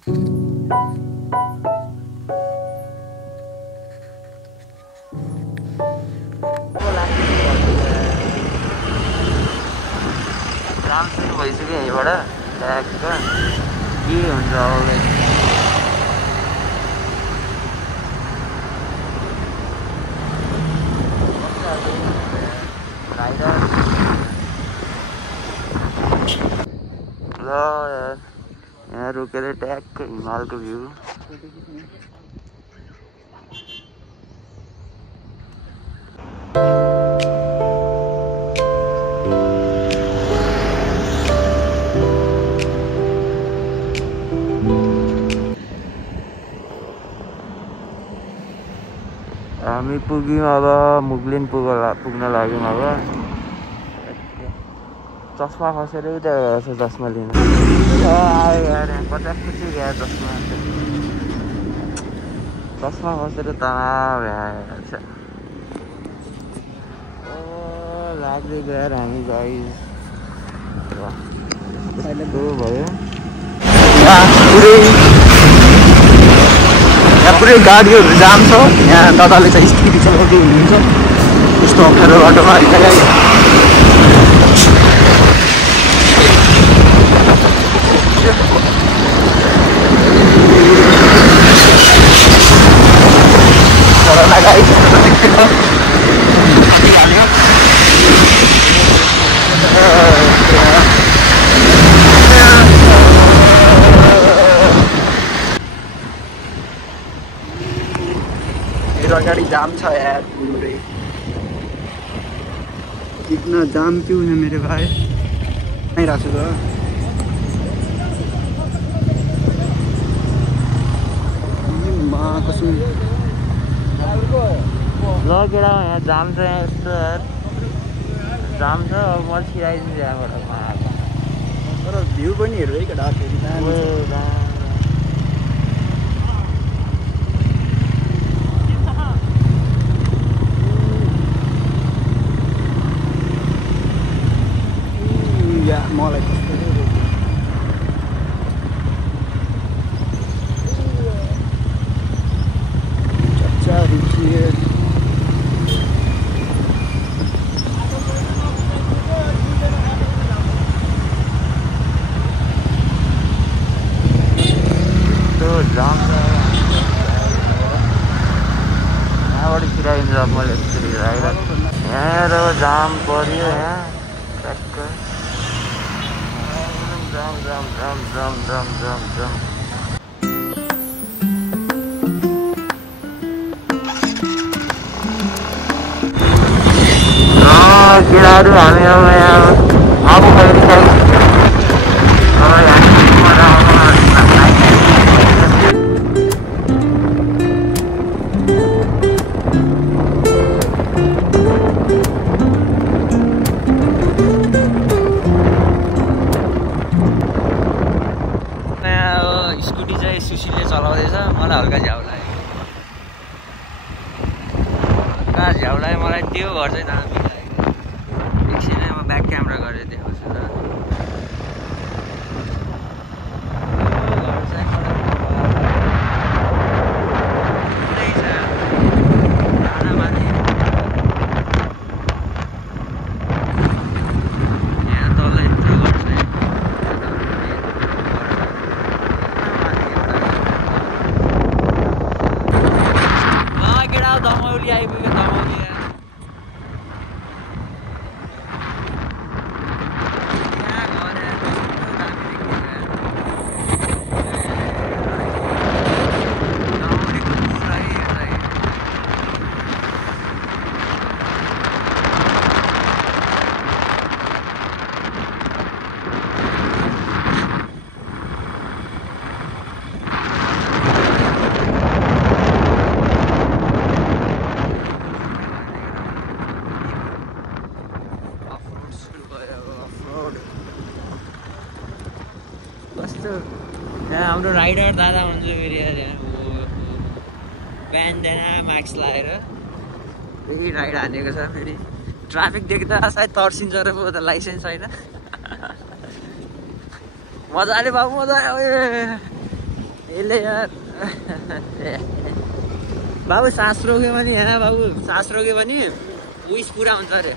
जाम सुरु भइसक्यो यहीँबाट ट्याक्क के हुन्छ अब ल यार यहाँ रोकेर ट्याक्क हिमालको भ्यू हामी पुग्यौँ अब मुगलिन पुग्न लाग्यौँ अब चस्मा खसेर उता गएछ चस्मा लिन आयो यार 50 खुसी गयो चस्मा खसेर तनाव भ्याएछ लाग्दै गयो यार हामी गाइस भयो यहाँ पुरै गाडीहरू जाम छ यहाँ दादाले चाहिँ स्कुटी चलाउँदै हुनुहुन्छ यस्तो अप्ठ्यारो बाटोमा गाड़ी जाम था यार पूरे इतना जाम क्यों है मेरे भाई नहीं रासुगा मां कसम ल केटा यहाँ जाम छ यहाँ यस्तो यार जाम छ अब म छिराइदिन्छु यहाँबाट तर भ्यू पनि हेर्नु है केटा फेरि मलाई कस्तो चच्चा रुकिए तो जाम यहाँबाट छिराइदिन्छ अब मैले यसरी यहाँ जाम पर्यो यहाँ ट्याक्क Drum. केटाहरू हामी अब यहाँ आफू स्कुटी चाहिँ सुशीलले चलाउँदैछ मलाई हल्का झ्याउ लाग्यो कहाँ झ्याउ लाग्यो मलाई त्यो घर चाहिँ दामी लाग्यो एकछिन म ब्याक क्यामेरा गरेर देखाउँछु ल यहाँ हाम्रो राइडर दादा हुन्छ फेरि बिहानदेखि मास्क लगाएर फेरि राइड हानेको छ फेरि ट्राफिक देख्दा सायद तर्सिन्छ र पो त लाइसेन्स छैन मजाले बाबु मजा यसले यार बाबु सास रोक्यो भने यहाँ बाबु सास रोक्यो भने विस पुरा हुन्छ अरे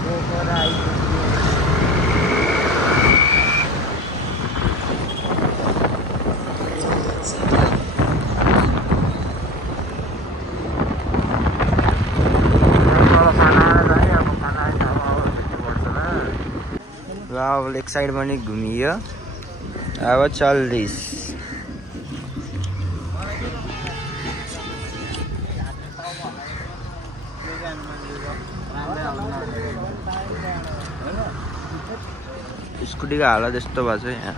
पोखरा अब लेक साइड पनि घुमियो अब चल्दैछ स्कुटीको हालत यस्तो भएको छ यहाँ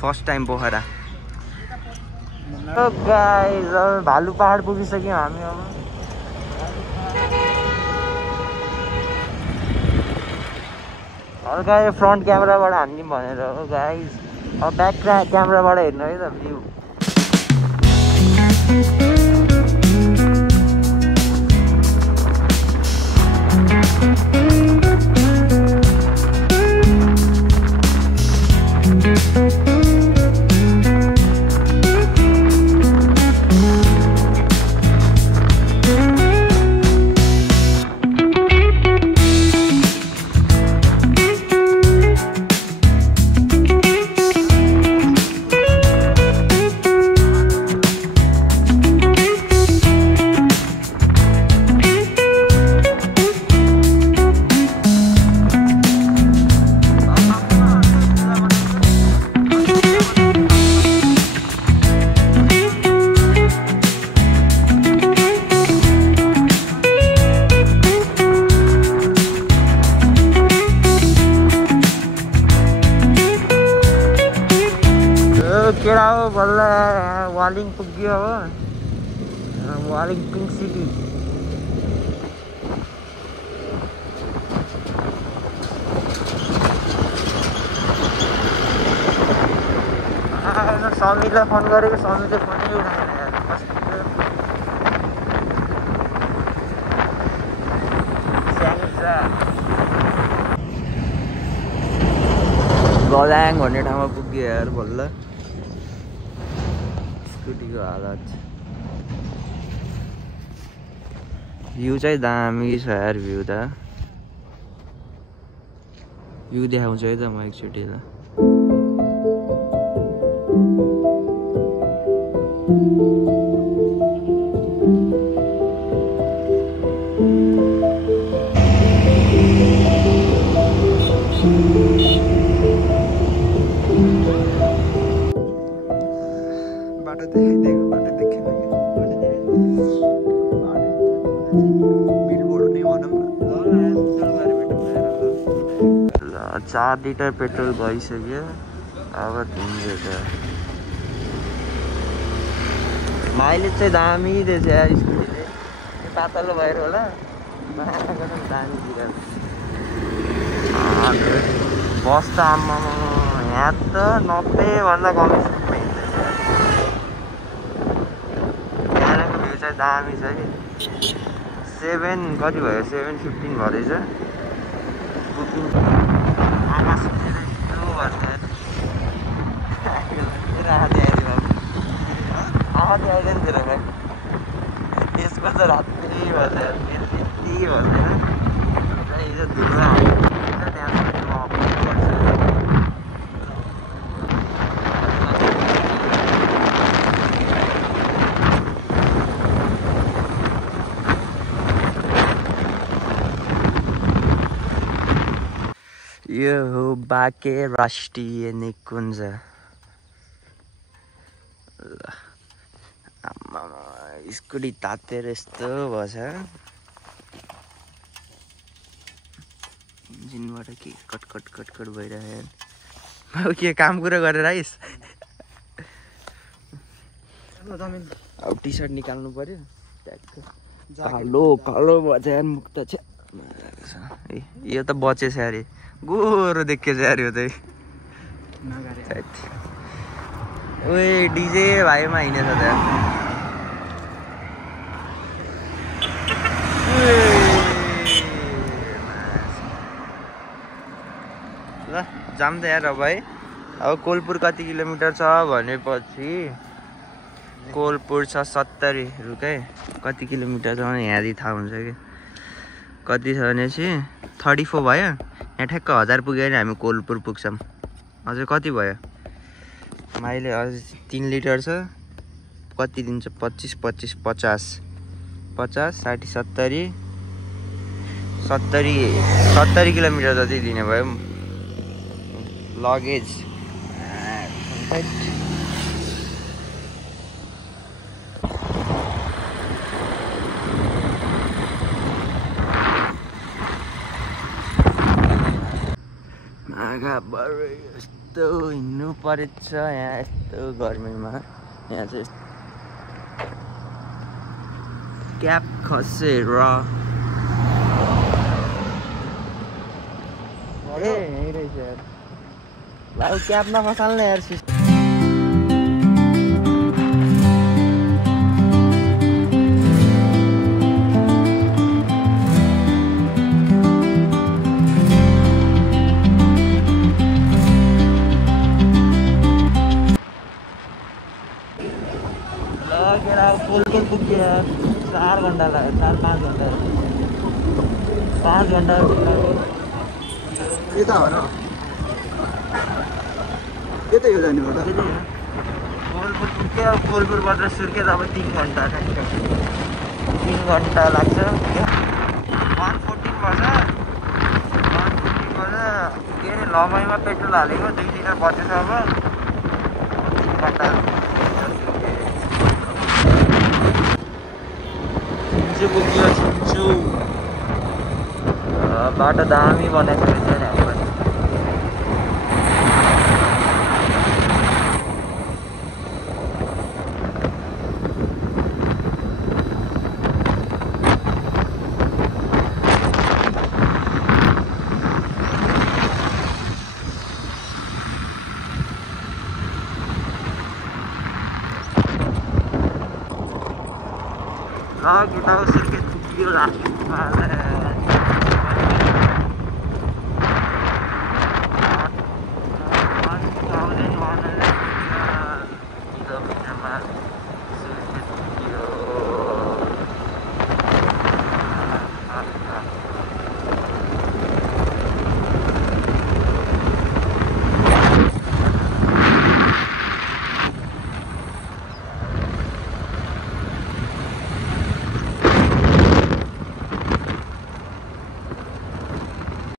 फर्स्ट टाइम पोखरा गाइस भालु पहाड पुगिसक्यौँ हामी अब हल्का यो फ्रन्ट क्यामेराबाट हान्ने भनेर हो गाइस अब ब्याक क्यामेराबाट हेर्नु है त भ्यू केरा हो बल्ल वालिङ पुग्यो हो वालिङ पिङ्क सिटी समीरलाई फोन गरेको समीरले फोनै उठाएन गल्याङ भन्ने ठाउँमा पुग्यो यार बल्ल स्कुटीको हालत भ्यू चाहिँ दामी छ यार भ्यू त भ्यू देखाउँछु है त म एकचोटि ल ल 4 लिटर पेट्रोल भइसक्यो अब हिँड्दैछ माइलेज चाहिँ दामी दिएछ यार स्कुटीले पातलो भएर होला दामी दिएर बस त आम्मा यहाँ त 90 भन्दा कम यहाँको भ्यू चाहिँ दामी छ कि 7 कति भयो 7:15 भएछ बुकिङ आकाश यस्तो भन्छ आधी आइदियो नि तेरो भाइ त्यसको त रात्रि भन्छ यति भन्दैन हिजो धुलो त्यहाँ यो हो बाँके राष्ट्रिय निकुञ्ज स्कुटी तातेर यस्तो भएछ इन्जिनबाट के कटकट कटकट भइरहेको अब के काम कुरा गरेर आइस अब टी सर्ट निकाल्नु पर्यो कालो कालो भएछ यार मुख त छ यो त बचेछ अरे गोरो देखेछ यार यो चाहिँ ओए डिजे भाइमा हिँडेछ त ल जाम त यार अब है। अब कोलपुर कति किलोमिटर छ भनेपछि कोलपुर छ 70 रुकै कति किलोमिटर छ यहाँदेखि थाहा हुन्छ कि कति छ भनेपछि 34 भयो। यहाँ ठ्याक्क 1000 पुग्यो भने हामी कोलपुर पुग्छौँ। अझै कति भयो माइले अझ 3 लिटर छ कति दिन्छ 25 25 50 50 60 70 70 किलोमिटर जति दिने भयो लगेज। यस्तो हिँड्नु परेछ यहाँ यस्तो गर्मीमा। यहाँ चाहिँ क्याप खसेर यहीँ रहेछ यार। ल क्याप नखसाल्ने यार कोलपुर पुग्यो 4 घन्टा लाग्यो 4-5 घन्टा 5 घन्टा यता हो र यतै हो जाने बाटो कोलपुर पुग्यो। कोलपुरबाट सुर्खेत अब 3 घन्टा 3 घन्टा लाग्छ। 114 बज्यो 114 बज्यो के अरे लमाइमा पेट्रोल हालेको 2 लिटर बचेछ अब 3 घन्टा पुग्यो छिन्चु। बाटो दामी बनाएको रहेछ नि हाम्रो केटा सुर्खेत पुग्यो लास्टमा